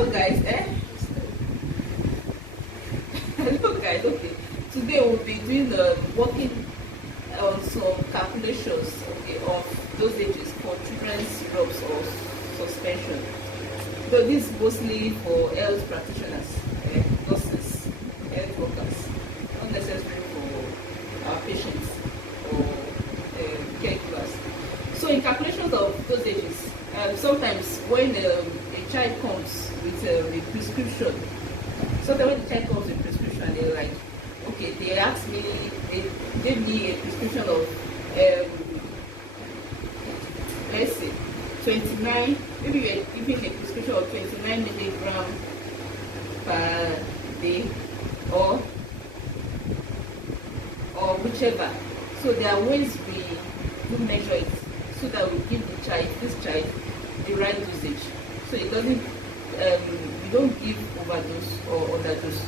Hello guys, hello guys, okay. Today we'll be doing working on some calculations, okay, of dosages for children's syrups or suspension. So this is mostly for health practitioners, nurses, health workers, not necessarily for our patients or caregivers. So in calculations of dosages, sometimes when a child comes with a prescription, sometimes when the child comes with a prescription, they're like, okay, they asked me, they gave me a prescription of, let's say, 29, maybe you're giving a prescription of 29 milligram per day, or whichever. So there are ways we do measure it so that we give this child, the right dosage. So it doesn't, we don't give overdose or underdose.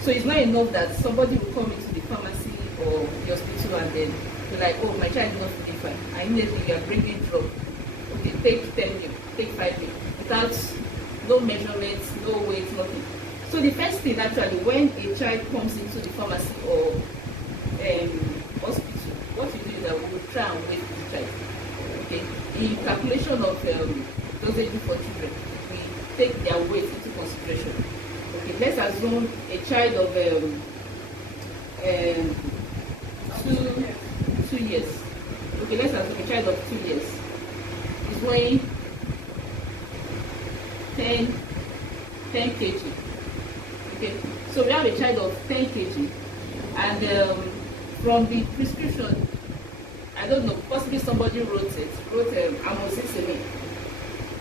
So it's not enough that somebody will come into the pharmacy or the hospital and then be like, oh, my child is not feeling fine. I immediately you are bringing drug. Okay, take 10 mil, take 5 mil, without no measurements, no weight, nothing. So the first thing actually, when a child comes into the pharmacy or hospital, what we do is that we will try and weigh the child. Okay, in calculation of dosage for children, we take their weight into consideration. Okay, let's assume a child of 2 years. Okay, let's assume a child of 2 years is weighing 10 kg. Okay, so we have a child of 10 kg, and from the prescription, I don't know, possibly somebody wrote amoxicillin,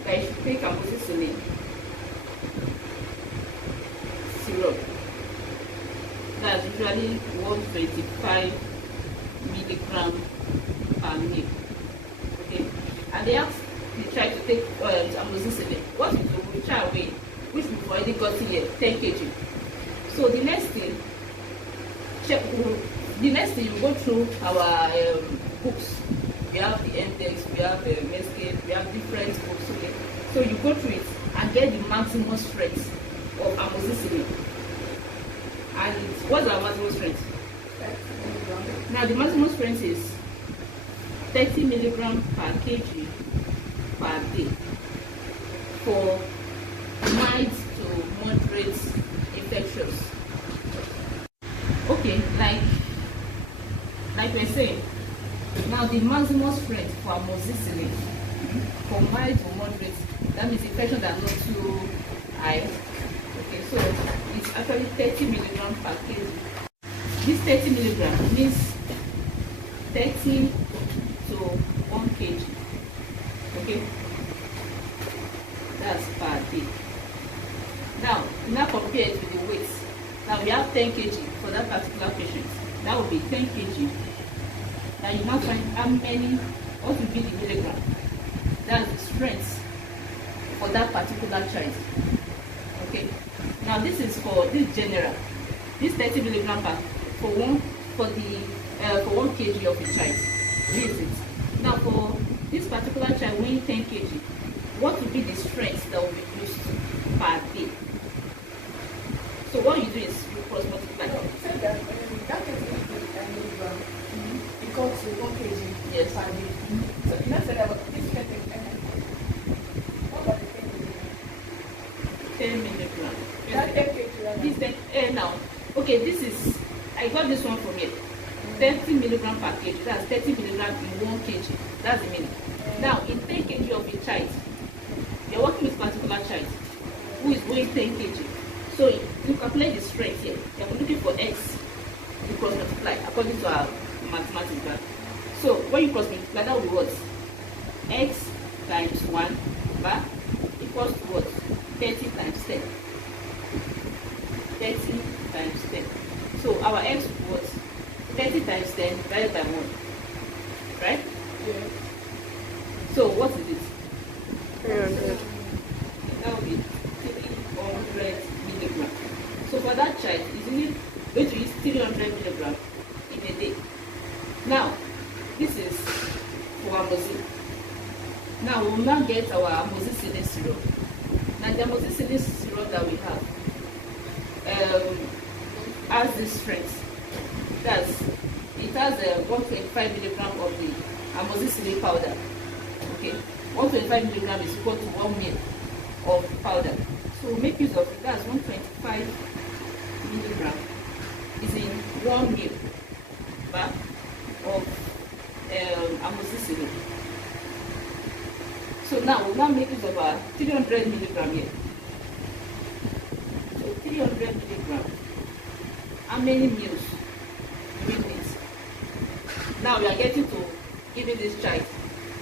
that you should take amoxicillin syrup. That's usually 125 milligram per ml. Okay, and they ask the child to take amoxicillin. What we do, we try away, which we've already got here, 10 kg. So the next thing, you go through our books. We have the index, we have Medscape, we have different books. Okay, so you go through it and get the maximum strength of amoxicillin. And what's our maximum strength? Now the maximum strength is 30 milligram per kg per day for mild to moderate infections. Okay, like we're saying, now the maximum strength for amoxicillin for mild to moderate, that means infections that are not too high. Okay, so it's actually 30 milligram per kg. This 30 milligram means 30 to 1 kg. Okay, that's per day. Now, we now compare it with the weight. Now we have 10 kg for that particular patient. That will be 10 kg. Now you now find how many, what will be the milligram. That's the strength for that particular child. Okay. Now this is for this general. This 30 milligram for 1 kg of a child. This is it. Now for this particular child weighing 10 kg, what will be the strength that will be used per day? So what you do is you cross multiply. No, say that milligram equals to 1 kg yes. per day. So you know say that this can take what about the 10 milligram? 10 milligram. That 10 kg. This 10 now. Okay, this is, I got this one from here. 30 milligram per kg. That's 30 milligram in 1 kg. That's the meaning. Now in 10 kg of a child, you're working with a particular child who is weighing 10 kg. So you calculate the strength here. You're looking for x. You cross multiply according to our mathematics. Right? So when you cross multiply, that will be what? X times 1 bar equals to what? 30 times 10. 30 times 10. So our x was 30 times 10 divided by 1. Right? Yes. So what is it? 300. That will be 300 milligram. So for that child, is it going to use 300 milligram in a day? Now, this is for amoxicillin. Now we will now get our amoxicillin syrup. Now the amoxicillin syrup that we have has this strength. It has 125 milligram of the amoxicillin powder. Okay, 125 milligram is equal to 1 ml of powder. So make use of it. That's 125 milligram is in 1 ml of amoxicillin. So now we'll now make use of our 300 milligram here. So 300 milligram. How many mils do we need? Now we are getting to giving this child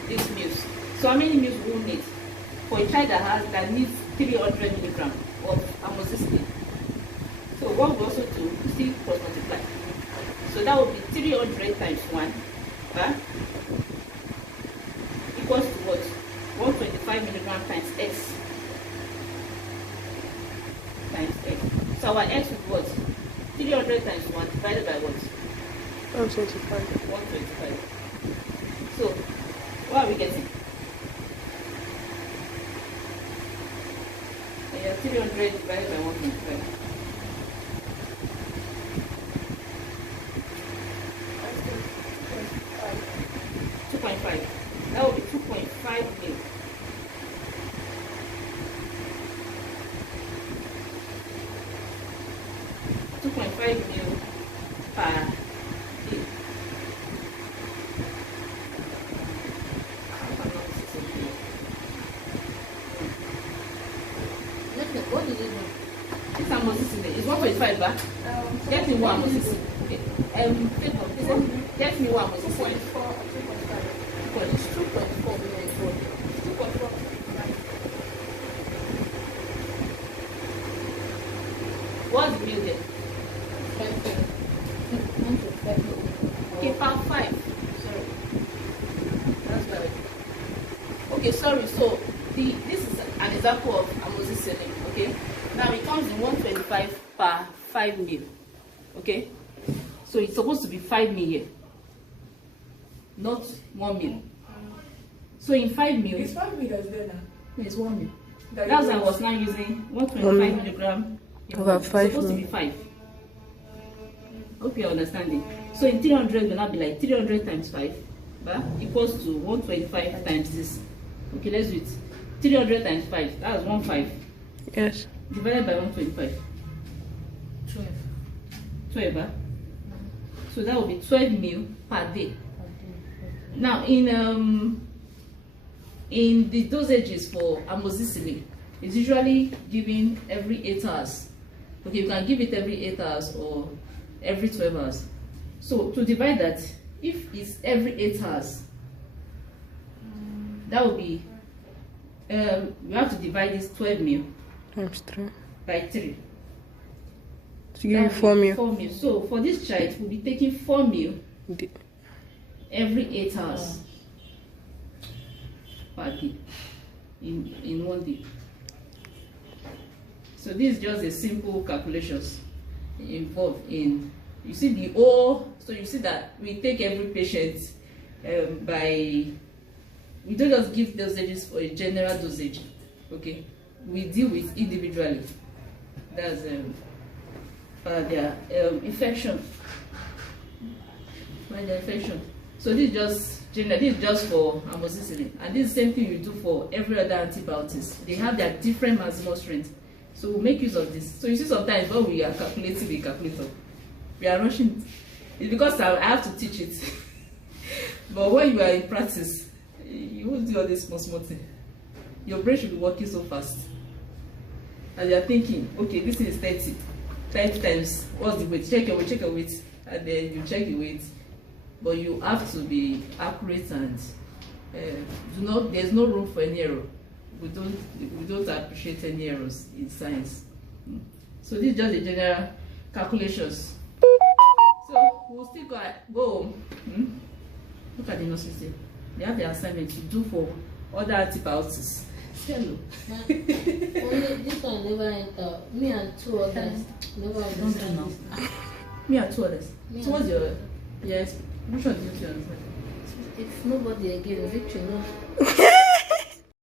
these mils. So how many mils will we need for a child that needs 300 milligram of amoxicillin? So what we also do is still cross multiply. So that will be 300 times 1 equals to what? 125 milligram times x times x. So our x will be what? 300 times 1 divided by what? 125. 125. So what are we getting? Yeah, 300 divided by 125. 2.5. That will be 2.5 mil. 2.5 mil per day. What did you do? This amoxicillin is 1.5 back. Get me one amoxicillin. Okay. Get me one amoxicillin. 2.4 million. 2.4. What's the bill there? Okay, per 5. Sorry. That's right. Okay, sorry. So this is an example of amoxicillin. Okay. Now it comes in 125 per 5 mil. Okay. So it's supposed to be 5 mil here, not 1 mil. So in 5 mil, It's 5 meters there now. it's 1 mil. That's why I was now using 125 milligram. Over It's 5 supposed to be 5. Hope you're understanding. So in 300 will not be like 300 times 5 equals to 125 times this. Okay, let's do it. 300 times 5, that's 1.5 Yes. divided by 125. 12. So that will be 12 mil per day. Now in the dosages for amoxicillin, it's usually given every 8 hours. Okay, you can give it every 8 hours or every 12 hours. So to divide that, if it's every 8 hours, that will be we have to divide this 12 mil Times 3. by 3. To give you 4 mil. 4 mil. So for this child, we'll be taking 4 mil D- every 8 hours per day in 1 day. So this is just a simple calculations involved in, you see the O. So you see that we take every patient we don't just give dosages for a general dosage. Okay, we deal with individually. That's their infection. When the infection. So this is just general. This is just for amoxicillin, and this is the same thing you do for every other antibiotics. They have their different maximum strength. So we'll make use of this. So you see sometimes when we are calculating the calculator, we are rushing. It's because I have to teach it. But when you are in practice, you won't do all this small thing. Your brain should be working so fast. And you are thinking, okay, this is 30. 30 times, what's the weight? Check your weight, and then you check the weight. But you have to be accurate and there's no room for any error. We don't appreciate any errors in science. So this is just the general calculations. So we'll still go home. Look at the nurses here. They have the assignment to do for other antibiotics. Hello. Only this one never enter. Me and 2 others never Don't do understand. now. Me and 2 others. Me So what's and your, yes, which one did you understand? It's nobody again. Victory, no.